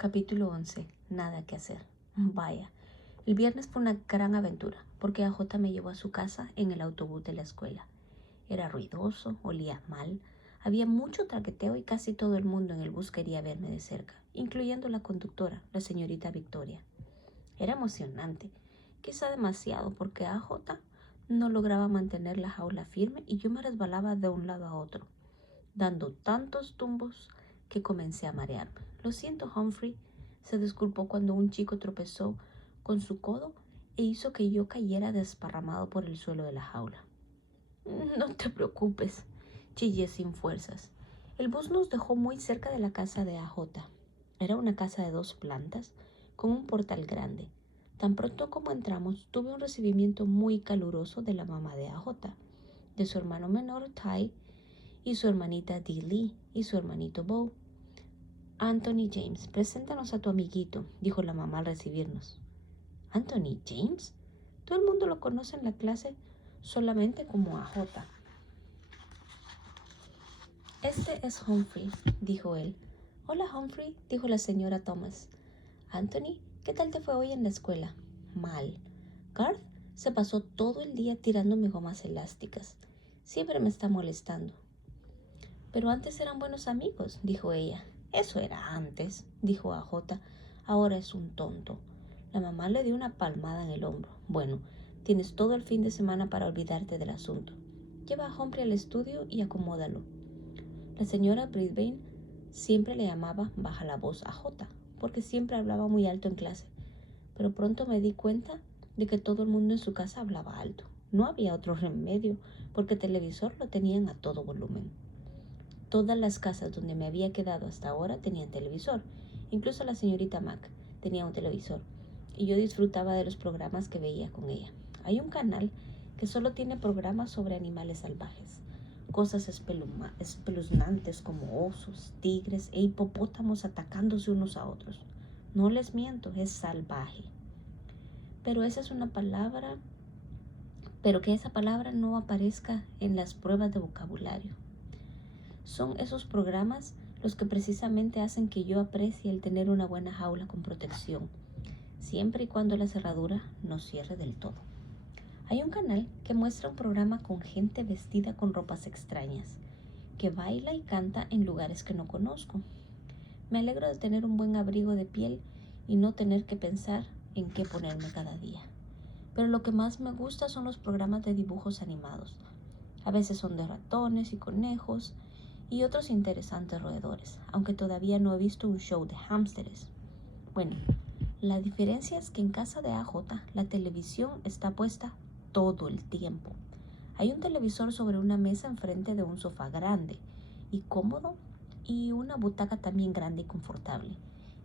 Capítulo 11. Nada que hacer. Vaya, el viernes fue una gran aventura, porque AJ me llevó a su casa en el autobús de la escuela. Era ruidoso, olía mal, había mucho traqueteo y casi todo el mundo en el bus quería verme de cerca, incluyendo la conductora, la señorita Victoria. Era emocionante, quizá demasiado, porque AJ no lograba mantener la jaula firme y yo me resbalaba de un lado a otro, dando tantos tumbos que comencé a marearme. Lo siento, Humphrey, se disculpó cuando un chico tropezó con su codo e hizo que yo cayera desparramado por el suelo de la jaula. No te preocupes, chillé sin fuerzas. El bus nos dejó muy cerca de la casa de AJ. Era una casa de 2 plantas, con un portal grande. Tan pronto como entramos, tuve un recibimiento muy caluroso de la mamá de AJ, de su hermano menor, Ty, y su hermanita Dee Lee y su hermanito Bo. Anthony James, preséntanos a tu amiguito, dijo la mamá al recibirnos. ¿Anthony James? Todo el mundo lo conoce en la clase solamente como AJ. Este es Humphrey, dijo él. Hola, Humphrey, dijo la señora Thomas. Anthony, ¿qué tal te fue hoy en la escuela? Mal. Garth se pasó todo el día tirándome gomas elásticas. Siempre me está molestando. Pero antes eran buenos amigos, dijo ella. Eso era antes, dijo AJ. Ahora es un tonto. La mamá le dio una palmada en el hombro. Bueno, tienes todo el fin de semana para olvidarte del asunto. Lleva a Humphrey al estudio y acomódalo. La señora Brisbane siempre le llamaba baja la voz a J, porque siempre hablaba muy alto en clase. Pero pronto me di cuenta de que todo el mundo en su casa hablaba alto. No había otro remedio, porque el televisor lo tenían a todo volumen. Todas las casas donde me había quedado hasta ahora tenían televisor. Incluso la señorita Mac tenía un televisor. Y yo disfrutaba de los programas que veía con ella. Hay un canal que solo tiene programas sobre animales salvajes. Cosas espeluznantes como osos, tigres e hipopótamos atacándose unos a otros. No les miento, es salvaje. Pero esa es una palabra... Pero que esa palabra no aparezca en las pruebas de vocabulario. Son esos programas los que precisamente hacen que yo aprecie el tener una buena jaula con protección, siempre y cuando la cerradura no cierre del todo. Hay un canal que muestra un programa con gente vestida con ropas extrañas, que baila y canta en lugares que no conozco. Me alegro de tener un buen abrigo de piel y no tener que pensar en qué ponerme cada día. Pero lo que más me gusta son los programas de dibujos animados. A veces son de ratones y conejos, y otros interesantes roedores, aunque todavía no he visto un show de hámsteres. Bueno, la diferencia es que en casa de AJ la televisión está puesta todo el tiempo. Hay un televisor sobre una mesa enfrente de un sofá grande y cómodo y una butaca también grande y confortable.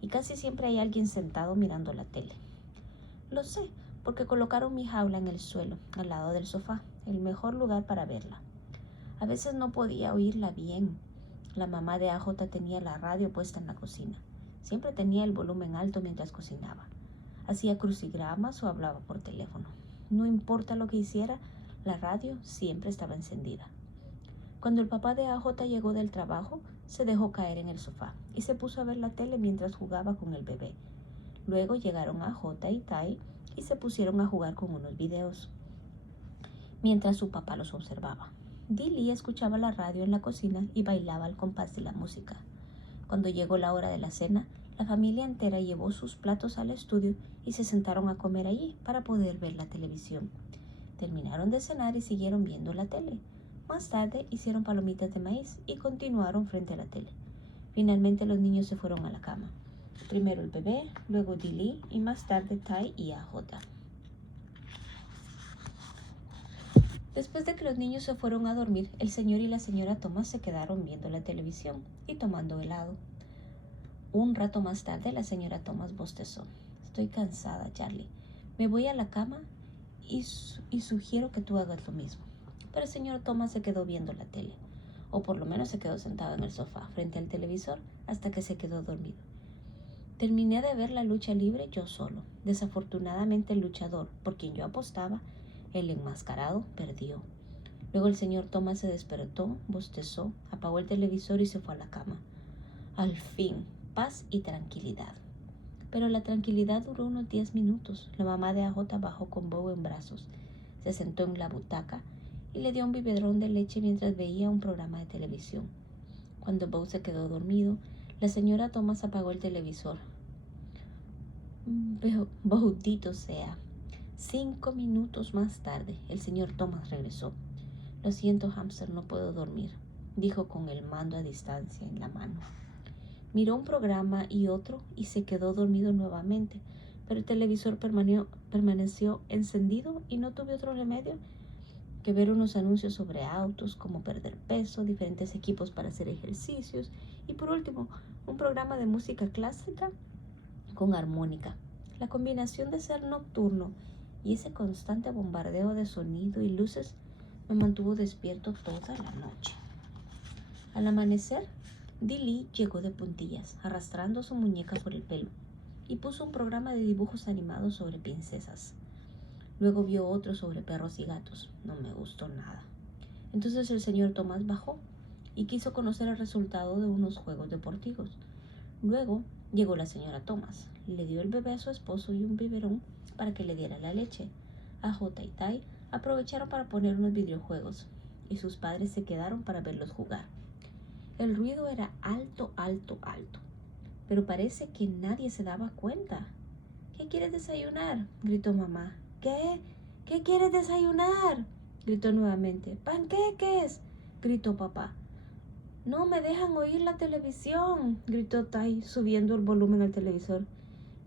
Y casi siempre hay alguien sentado mirando la tele. Lo sé, porque colocaron mi jaula en el suelo, al lado del sofá, el mejor lugar para verla. A veces no podía oírla bien. La mamá de AJ tenía la radio puesta en la cocina. Siempre tenía el volumen alto mientras cocinaba. Hacía crucigramas o hablaba por teléfono. No importa lo que hiciera, la radio siempre estaba encendida. Cuando el papá de AJ llegó del trabajo, se dejó caer en el sofá y se puso a ver la tele mientras jugaba con el bebé. Luego llegaron AJ y Tai y se pusieron a jugar con unos videos, mientras su papá los observaba. Dee Lee escuchaba la radio en la cocina y bailaba al compás de la música. Cuando llegó la hora de la cena, la familia entera llevó sus platos al estudio y se sentaron a comer allí para poder ver la televisión. Terminaron de cenar y siguieron viendo la tele. Más tarde hicieron palomitas de maíz y continuaron frente a la tele. Finalmente los niños se fueron a la cama. Primero el bebé, luego Dee Lee y más tarde Tai y AJ. Después de que los niños se fueron a dormir, el señor y la señora Thomas se quedaron viendo la televisión y tomando helado. Un rato más tarde, la señora Thomas bostezó. Estoy cansada, Charlie. Me voy a la cama y sugiero que tú hagas lo mismo. Pero el señor Thomas se quedó viendo la tele, o por lo menos se quedó sentado en el sofá frente al televisor hasta que se quedó dormido. Terminé de ver la lucha libre yo solo. Desafortunadamente el luchador, por quien yo apostaba, el enmascarado, perdió. Luego el señor Thomas se despertó, bostezó, apagó el televisor y se fue a la cama. Al fin, paz y tranquilidad. Pero la tranquilidad duró unos 10 minutos. La mamá de AJ bajó con Bo en brazos, se sentó en la butaca y le dio un biberón de leche mientras veía un programa de televisión. Cuando Bo se quedó dormido, la señora Thomas apagó el televisor. Bendito sea. 5 minutos más tarde, el señor Thomas regresó. Lo siento, hámster, no puedo dormir, dijo con el mando a distancia en la mano. Miró un programa y otro y se quedó dormido nuevamente, pero el televisor permaneció encendido y no tuve otro remedio que ver unos anuncios sobre autos, cómo perder peso, diferentes equipos para hacer ejercicios y por último, un programa de música clásica con armónica. La combinación de ser nocturno y ese constante bombardeo de sonido y luces me mantuvo despierto toda la noche. Al amanecer, Dilly llegó de puntillas, arrastrando su muñeca por el pelo, y puso un programa de dibujos animados sobre princesas. Luego vio otro sobre perros y gatos. No me gustó nada. Entonces el señor Thomas bajó y quiso conocer el resultado de unos juegos deportivos. Luego llegó la señora Thomas. Le dio el bebé a su esposo y un biberón para que le diera la leche. AJ y Tai aprovecharon para poner unos videojuegos y sus padres se quedaron para verlos jugar. El ruido era alto, alto, alto, pero parece que nadie se daba cuenta. ¿Qué quieres desayunar?, gritó mamá. ¿Qué? ¿Qué quieres desayunar?, gritó nuevamente. ¡Panqueques!, gritó papá. No me dejan oír la televisión, gritó Tai, subiendo el volumen al televisor.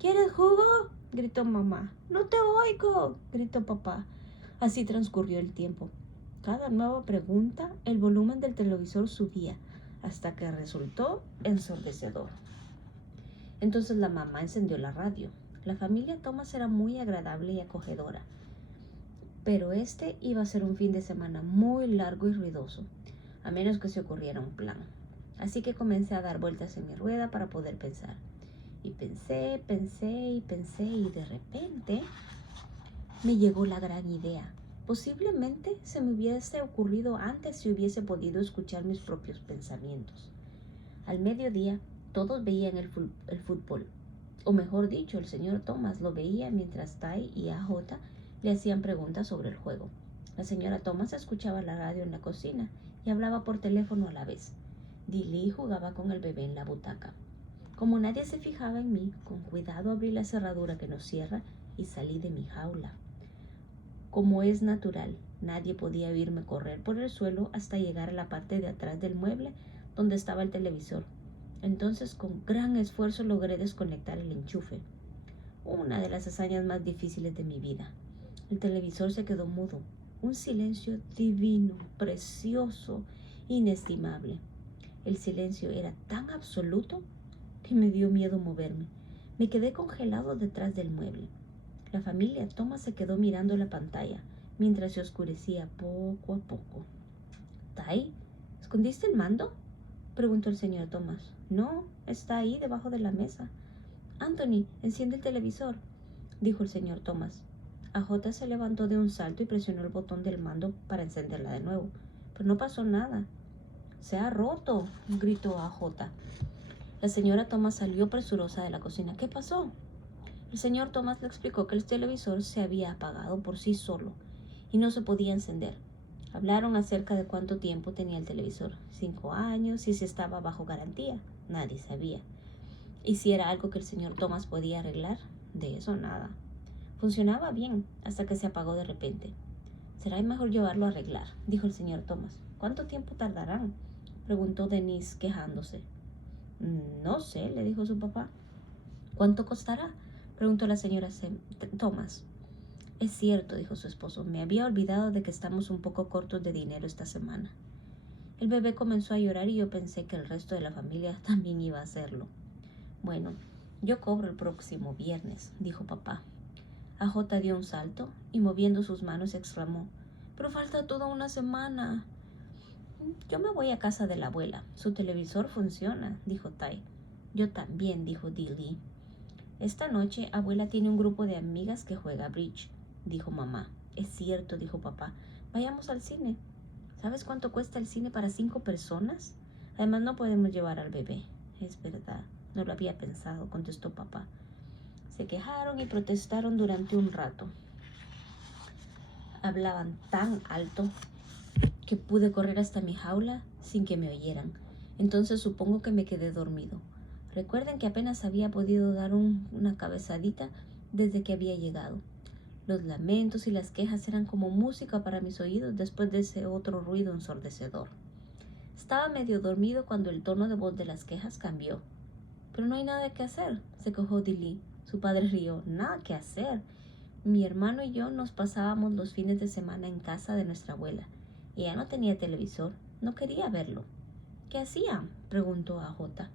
¿Quieres jugo?, gritó mamá. No te oigo, gritó papá. Así transcurrió el tiempo. Cada nueva pregunta, el volumen del televisor subía, hasta que resultó ensordecedor. Entonces la mamá encendió la radio. La familia Thomas era muy agradable y acogedora, pero este iba a ser un fin de semana muy largo y ruidoso, a menos que se ocurriera un plan. Así que comencé a dar vueltas en mi rueda para poder pensar. Y pensé y de repente me llegó la gran idea. Posiblemente se me hubiese ocurrido antes si hubiese podido escuchar mis propios pensamientos. Al mediodía todos veían el fútbol, o mejor dicho, el señor Thomas lo veía mientras Tai y AJ le hacían preguntas sobre el juego. La señora Thomas escuchaba la radio en la cocina y hablaba por teléfono a la vez. Dilly jugaba con el bebé en la butaca. Como nadie se fijaba en mí, con cuidado abrí la cerradura que no cierra y salí de mi jaula. Como es natural, nadie podía oírme correr por el suelo hasta llegar a la parte de atrás del mueble donde estaba el televisor. Entonces, con gran esfuerzo logré desconectar el enchufe. Una de las hazañas más difíciles de mi vida. El televisor se quedó mudo. Un silencio divino, precioso, inestimable. El silencio era tan absoluto que me dio miedo moverme. Me quedé congelado detrás del mueble. La familia Thomas se quedó mirando la pantalla mientras se oscurecía poco a poco. ¿Tai? ¿Escondiste el mando?, preguntó el señor Thomas. No, está ahí debajo de la mesa. Anthony, enciende el televisor, dijo el señor Thomas. AJ se levantó de un salto y presionó el botón del mando para encenderla de nuevo, pero no pasó nada. Se ha roto, gritó AJ. La señora Thomas salió presurosa de la cocina. ¿Qué pasó? El señor Thomas le explicó que el televisor se había apagado por sí solo y no se podía encender. Hablaron acerca de cuánto tiempo tenía el televisor, 5 años, y si estaba bajo garantía. Nadie sabía. Y si era algo que el señor Thomas podía arreglar, de eso nada. Funcionaba bien hasta que se apagó de repente. Será mejor llevarlo a arreglar, dijo el señor Thomas. ¿Cuánto tiempo tardarán?, preguntó Denise quejándose. No sé, le dijo su papá. ¿Cuánto costará?, preguntó la señora Thomas. Es cierto, dijo su esposo, me había olvidado de que estamos un poco cortos de dinero esta semana. El bebé comenzó a llorar y yo pensé que el resto de la familia también iba a hacerlo. Bueno, yo cobro el próximo viernes, dijo papá. AJ dio un salto y moviendo sus manos exclamó, pero falta toda una semana. Yo me voy a casa de la abuela. Su televisor funciona, dijo Tai. Yo también, dijo Dilly. Esta noche abuela tiene un grupo de amigas que juega bridge, dijo mamá. Es cierto, dijo papá. Vayamos al cine. ¿Sabes cuánto cuesta el cine para 5 personas? Además no podemos llevar al bebé. Es verdad, no lo había pensado, contestó papá. Se quejaron y protestaron durante un rato. Hablaban tan alto que pude correr hasta mi jaula sin que me oyeran. Entonces supongo que me quedé dormido. Recuerden que apenas había podido dar una cabezadita desde que había llegado. Los lamentos y las quejas eran como música para mis oídos después de ese otro ruido ensordecedor. Estaba medio dormido cuando el tono de voz de las quejas cambió. Pero no hay nada que hacer, se quejó Dilly. Su padre rió. Nada que hacer. Mi hermano y yo nos pasábamos los fines de semana en casa de nuestra abuela. Ella no tenía televisor, no quería verlo. ¿Qué hacían?, preguntó a Jota.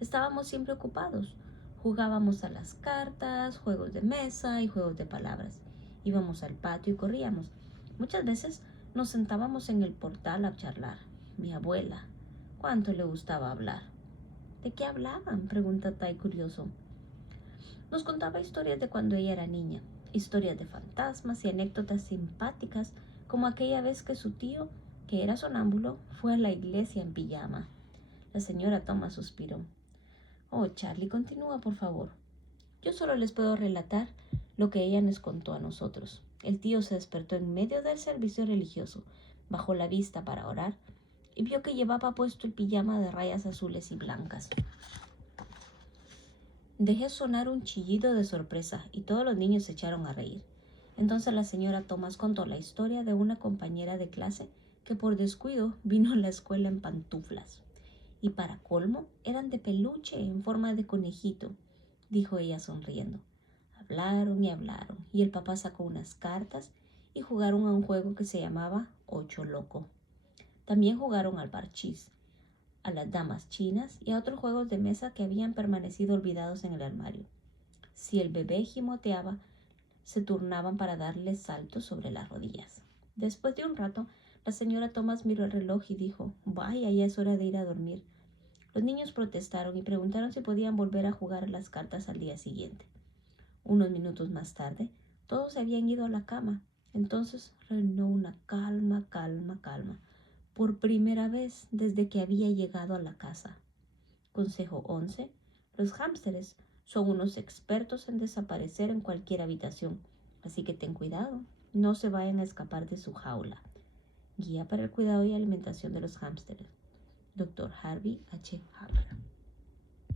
Estábamos siempre ocupados. Jugábamos a las cartas, juegos de mesa y juegos de palabras. Íbamos al patio y corríamos. Muchas veces nos sentábamos en el portal a charlar. Mi abuela, cuánto le gustaba hablar. ¿De qué hablaban?, pregunta Tai curioso. Nos contaba historias de cuando ella era niña, historias de fantasmas y anécdotas simpáticas, como aquella vez que su tío, que era sonámbulo, fue a la iglesia en pijama. La señora Thomas suspiró. Oh, Charlie, continúa, por favor. Yo solo les puedo relatar lo que ella nos contó a nosotros. El tío se despertó en medio del servicio religioso, bajó la vista para orar y vio que llevaba puesto el pijama de rayas azules y blancas. Dejé sonar un chillido de sorpresa y todos los niños se echaron a reír. Entonces la señora Thomas contó la historia de una compañera de clase que por descuido vino a la escuela en pantuflas. Y para colmo eran de peluche en forma de conejito, dijo ella sonriendo. Hablaron y el papá sacó unas cartas y jugaron a un juego que se llamaba Ocho Loco. También jugaron al parchís, a las damas chinas y a otros juegos de mesa que habían permanecido olvidados en el armario. Si el bebé gimoteaba, se turnaban para darle saltos sobre las rodillas. Después de un rato, la señora Thomas miró el reloj y dijo, vaya, ya es hora de ir a dormir. Los niños protestaron y preguntaron si podían volver a jugar a las cartas al día siguiente. Unos minutos más tarde, todos se habían ido a la cama. Entonces reinó una calma. Por primera vez desde que había llegado a la casa. Consejo 11. Los hámsteres son unos expertos en desaparecer en cualquier habitación, así que ten cuidado, no se vayan a escapar de su jaula. Guía para el cuidado y alimentación de los hámsteres. Dr. Harvey H. Hammer.